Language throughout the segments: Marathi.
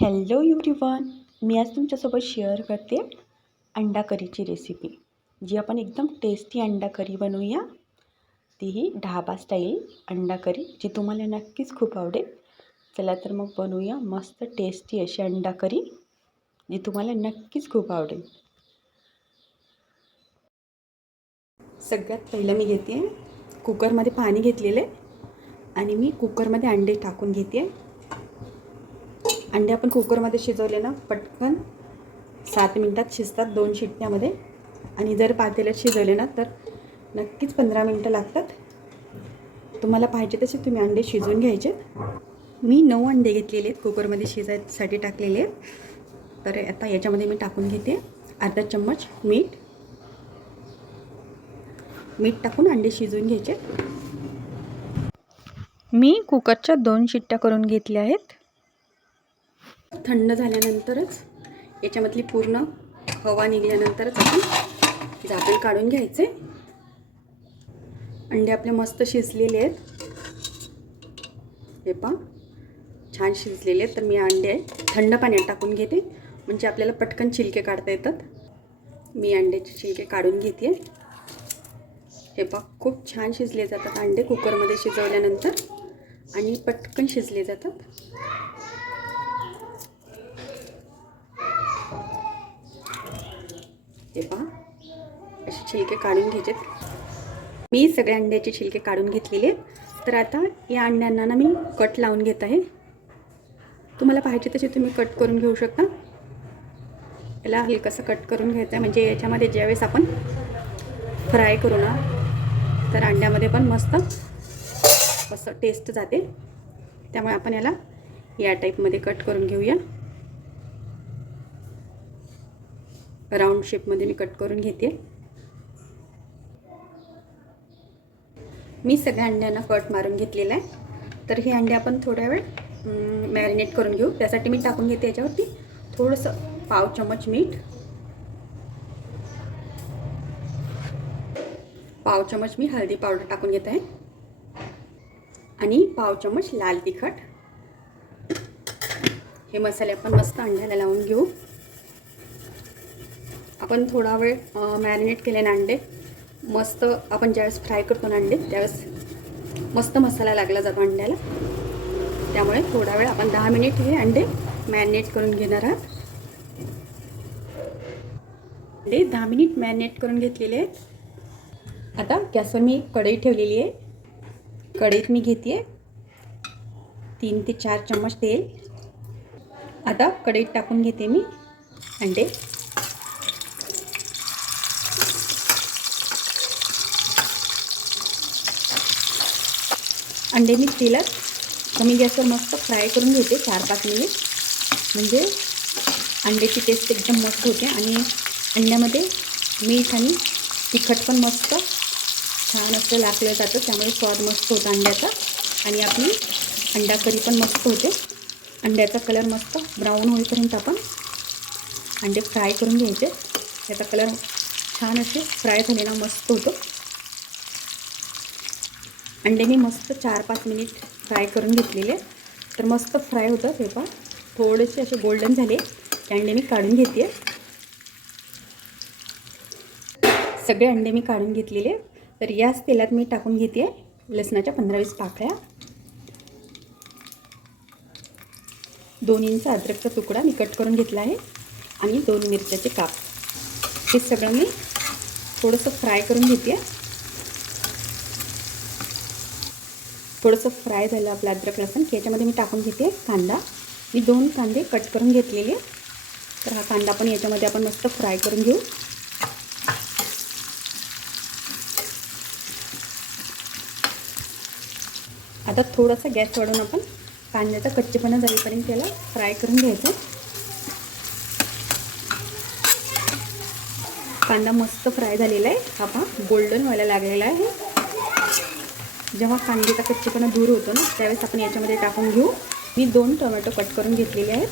हॅलो एव्हरीवन मी आज तुमच्यासोबत शेअर करते अंडा करीची रेसिपी जी आपण एकदम टेस्टी अंडा करी बनवूया तीही ढाबा स्टाईल अंडा करी जी तुम्हाला नक्कीच खूप आवडेल. चला तर मग बनवूया मस्त टेस्टी अशी अंडा करी जी तुम्हाला नक्कीच खूप आवडेल. सगळ्यात पहिलं मी घेते कुकरमध्ये पाणी घेतलेले आणि मी कुकरमध्ये अंडे टाकून घेते. अंडे आपण कुकरमध्ये शिजवले ना पटकन सात मिनटात शिजतात दोन शिटण्यामध्ये आणि जर पातेल्यात शिजवले ना तर नक्कीच पंधरा मिनटं लागतात. तुम्हाला पाहिजे तसे तुम्ही अंडे शिजवून घ्यायचे. मी नऊ अंडे घेतलेले आहेत कुकरमध्ये शिजायसाठी टाकलेले. आहेत तर आता याच्यामध्ये मी टाकून घेते. अर्धा चम्मच मीठ. मीठ टाकून अंडे शिजवून घ्यायचे. मी कुकरच्या दोन शिट्ट्या करून घेतल्या आहेत. थंड झाल्यानंतरच याच्यामधली पूर्ण हवा निघाल्यानंतरच आपण झाकण काढून घ्यायचे. अंडे आपले मस्त शिजलेले आहेत. हे पा छान शिजलेले आहेत. तर मी अंडे थंड पाण्यात टाकून घेते. म्हणजे आपल्याला पटकन चिलके काढता येतात. मी अंड्याचे चिलके काढून घेते. हे पा खूप छान शिजले जातात अंडे कुकरमध्ये शिजवल्यानंतर. आणि पटकन शिजले जातात. हे पहा असे छिलके काढून घ्यायचे मी सगळ्या अंड्याचे छिलके काढून घेतलेले तर आता या अंड्यांना ना मी कट लावून घेत आहे. तुम्हाला पाहिजे तसे तुम्ही कट करून घेऊ शकता. याला हलकंसं कट करून घ्यायचं आहे. म्हणजे याच्यामध्ये ज्यावेळेस आपण फ्राय करू ना तर अंड्यामध्ये पण मस्त असं टेस्ट जाते. त्यामुळे आपण याला या टाईपमध्ये कट करून घेऊया. राऊंड शेपमध्ये मी कट करून घेते. मी सगळ्या अंड्यांना कट मारून घेतलेला आहे. तर हे अंडे आपण थोड्या वेळ मॅरिनेट करून घेऊ. त्यासाठी मी टाकून घेते याच्यावरती थोडंसं पाव चमच मीठ. पाव चमच मी हळदी पावडर टाकून घेत आहे. आणि पाव चमच लाल तिखट. हे मसाले आपण मस्त अंड्याला लावून घेऊ. आपण थोडा वेळ मॅरिनेट केले ना अंडे. मस्त आपण ज्यावेळेस फ्राय करतो ना अंडे त्यावेळेस मस्त मसाला लागला जातो अंड्याला. त्यामुळे थोडा वेळ आपण दहा मिनिट हे अंडे मॅरिनेट करून घेणार आहात. अंडे दहा मिनिट मॅरिनेट करून घेतलेले आहेत. आता गॅसवर मी कढई ठेवलेली आहे. कढईत मी घेते तीन ते चार चम्मच तेल. आता कढईत टाकून घेते मी अंडे. अंडे मी तेलात कमी गॅसवर मस्त फ्राय करून घेते चार पाच मिनिट. म्हणजे अंड्याची टेस्ट एकदम मस्त होते आणि अंड्यामध्ये मीठ आणि तिखट पण मस्त छान असं लागलं जातं त्यामुळे स्वाद मस्त होता अंड्याचा. आणि आपली अंडा करी पण मस्त होते. अंड्याचा कलर मस्त ब्राऊन होईपर्यंत आपण अंडे फ्राय करून घ्यायचे. त्याचा कलर छान असे फ्राय झालेला मस्त होतो. अंडे मी मस्त चार पाच मिनिट फ्राय करून घेतलेले. तर मस्त फ्राय होतं हे पण. थोडेसे असे गोल्डन झाले. ते अंडे मी काढून घेते सगळे अंडे मी काढून घेतलेले. तर याच तेलात मी टाकून घेते लसणाच्या पंधरा वीस पाकळ्या. दोन इंच अद्रकचा तुकडा मी कट करून घेतला आहे. आणि दोन मिरच्याचे काप. हे सगळं मी थोडंसं फ्राय करून घेते. थोडंसं फ्राय झालं आपलं अद्रक लसण की याच्यामध्ये मी टाकून घेते कांदा. मी दोन कांदे कट करून घेतलेले. तर हा कांदा पण याच्यामध्ये आपण मस्त फ्राय करून घेऊ. आता थोडासा गॅस वाढवून आपण कांद्याचा कच्चेपणा जाईपर्यंत त्याला फ्राय करून घ्यायचं कांदा मस्त फ्राय झालेला आहे. हा पहा गोल्डन व्हायला लागलेला आहे. जेव्हा कांद्याचा कच्चेपणा दूर होतो ना त्यावेळेस आपण याच्यामध्ये टाकून घेऊ. मी दोन टोमॅटो कट करून घेतलेले आहेत.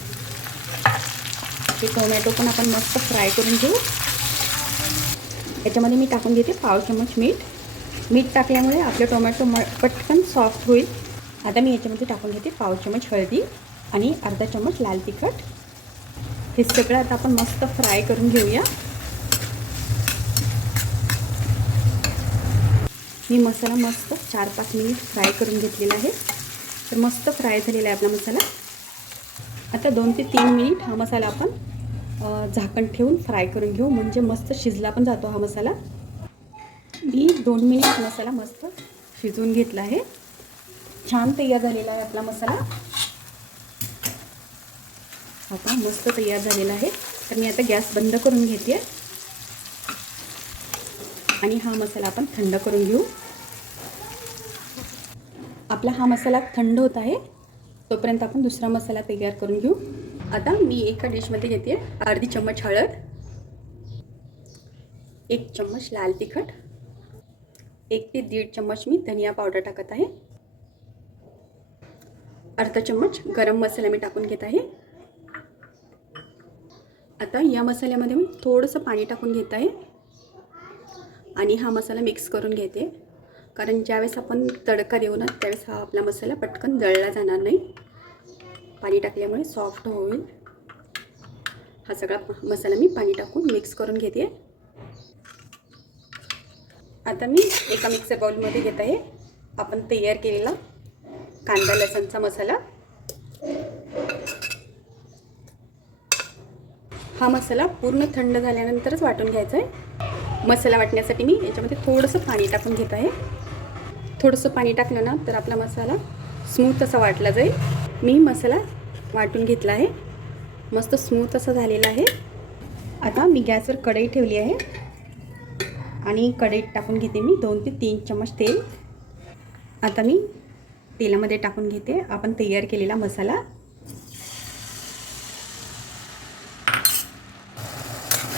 हे टोमॅटो पण आपण मस्त फ्राय करून घेऊ. याच्यामध्ये मी टाकून घेते पाव चमच मीठ. मीठ टाकल्यामुळे आपलं टोमॅटो म पटकन सॉफ्ट होईल. आता मी याच्यामध्ये टाकून घेते पाव चमच हळदी आणि अर्धा चमच लाल तिखट. हे सगळं आता आपण मस्त फ्राय करून घेऊया. मी मसाला मस्त चार पाच मिनिट फ्राय करून घेतलेला आहे. तर मस्त फ्राय झालेला आहे आपला मसाला. आता दोन ते तीन मिनिट हा मसाला आपण झाकण ठेवून फ्राय करून घेऊ. म्हणजे मस्त शिजला पण जातो हा मसाला. मी दोन मिनिट मसाला मस्त शिजवून घेतला आहे. छान तयार झालेला आहे आपला मसाला. आता मस्त तयार झालेला आहे. तर मी आता गॅस बंद करून घेते. आणि हा मसाला आपण थंड करून घेऊ. आपला हा मसाला थंड होत आहे तोपर्यंत आपण दुसरा मसाला तयार करून घेऊ. आता मी एका डिशमध्ये घेते अर्धी चम्मच हळद एक चम्मच लाल तिखट एक ते दीड चम्मच मी धनिया पावडर टाकत आहे. अर्धा चम्मच गरम मसाला मी टाकून घेत आहे. आता या मसाल्यामध्ये मी थोडंसं पाणी टाकून घेत आहे. आणि हा मसाला मिक्स करून घेते. कारण ज्यावेळेस आपण तडका देऊ ना त्यावेळेस हा आपला मसाला पटकन जळला जाणार नाही. पाणी टाकल्यामुळे सॉफ्ट होईल. हा सगळा मसाला मी पाणी टाकून मिक्स करून घेते. आता मी एका मिक्सर बाउलमध्ये घेत आहे. आपण तयार केलेला कांदा लसणचा मसाला. हा मसाला पूर्ण थंड झाल्यानंतरच वाटून घ्यायचा आहे. मसाला वाटण्यासाठी मी याच्यामध्ये थोडंसं पाणी टाकून घेत आहे. थोडंसं पाणी टाकलं ना तर आपला मसाला स्मूथ असा वाटला जाईल. मी मसाला वाटून घेतला आहे. मस्त स्मूथ असा झालेला आहे. आता मी गॅसवर कढई ठेवली आहे. आणि कढईत टाकून घेते मी दोन ते तीन चम्मच तेल. आता मी तेलामध्ये टाकून घेते आपण तयार केलेला मसाला.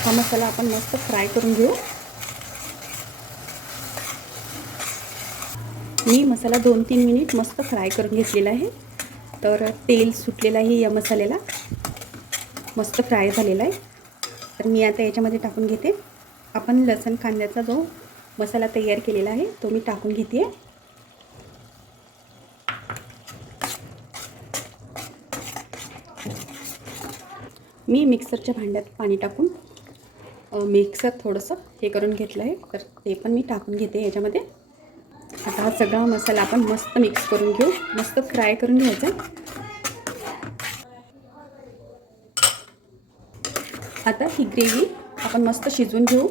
हा मसाला आपण मस्त फ्राय करून घेऊ. मी मसाला दोन तीन मिनिट मस्त फ्राय करून घेतलेला आहे. तर तेल सुटलेलं आहे या मसाल्याला. मस्त फ्राय झालेला आहे. तर मी आता याच्यामध्ये टाकून घेते. आपण लसण कांद्याचा जो मसाला तयार केलेला आहे तो मी टाकून घेते. मी मिक्सरच्या भांड्यात पाणी टाकून मिक्सर थोडंसं हे करून घेतलं आहे. तर ते पण मी टाकून घेते याच्यामध्ये. आता हा सगळा मसाला आपण मस्त मिक्स करून घेऊ. मस्त फ्राय करून घ्यायचा. आता ही ग्रेव्ही आपण मस्त शिजवून घेऊ.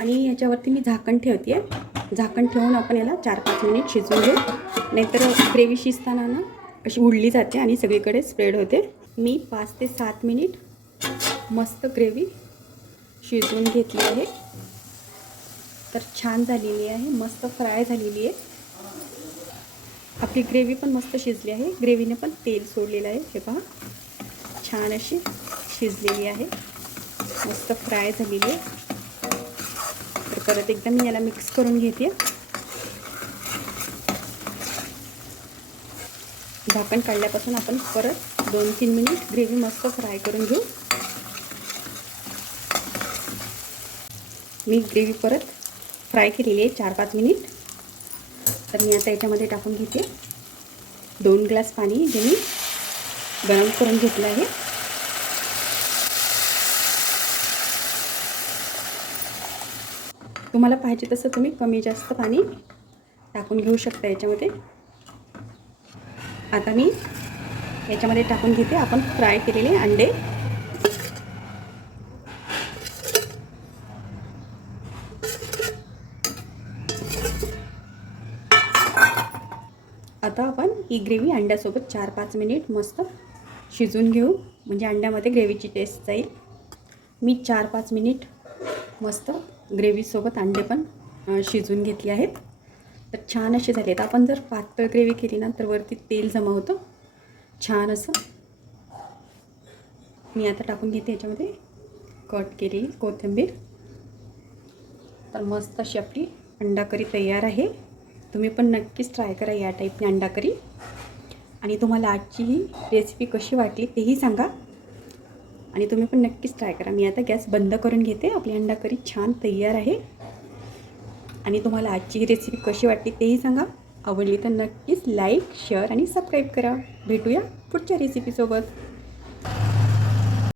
आणि याच्यावरती मी झाकण ठेवते आहे झाकण ठेवून आपण याला चार पाच मिनिट शिजवून घेऊ. नाहीतर ग्रेव्ही शिजताना ना अशी उडली जाते आणि सगळीकडे स्प्रेड होते. मी पाच ते सात मिनिट मस्त ग्रेव्ही शिजवून घेतली आहे. तर छान झालेली आहे मस्त फ्राय झालेली आहे. आपली ग्रेव्ही पण मस्त शिजली आहे. ग्रेव्हीने पण तेल सोडलेलं आहे हे पहा. छान अशी शिजलेली आहे. मस्त फ्राय झालेली आहे. तर परत एकदा मी याला मिक्स करून घेते. झाकण काढल्यापासून आपण परत दोन तीन मिनिट ग्रेव्ही मस्त फ्राय करून घेऊ. मी ग्रेव्ही परत फ्राय केलेली आहे चार पाच मिनिट. तर मी आता याच्यामध्ये टाकून घेते. दोन ग्लास पाणी जे मी गरम करून घेतलं आहे. तुम्हाला पाहिजे तसं तुम्ही कमी जास्त पाणी टाकून घेऊ शकता याच्यामध्ये. आता मी याच्यामध्ये टाकून घेते. आपण फ्राय केलेले अंडे. आता आपण ही ग्रेव्ही अंड्यासोबत चार पाच मिनिट मस्त शिजवून घेऊ. म्हणजे अंड्यामध्ये ग्रेव्हीची टेस्ट जाईल. मी चार पाच मिनिट मस्त ग्रेव्हीसोबत अंडे पण शिजून शिजवून घेतले आहेत. तर छान असे झाले आहेत. आपण जर पातळ ग्रेव्ही केली ना तर वरती तेल जमा होतं. छान असं. मी आता टाकून घेते याच्यामध्ये. कट केलेली कोथिंबीर. तर मस्त अशी आपली अंडा करी तयार आहे. तुम्ही पण नक्कीच ट्राय करा या टाईपने अंडा करी आणि तुम्हाला आजची ही रेसिपी कशी वाटली तेही सांगा. आणि तुम्ही पण नक्कीच ट्राय करा. मी आता गॅस बंद करून घेते. आपली अंडा करी छान तयार आहे. आणि तुम्हाला आजची ही रेसिपी कशी वाटली तेही सांगा. आवडली तर नक्कीच लाईक शेअर आणि सबस्क्राईब करा. भेटूया पुढच्या रेसिपीसोबत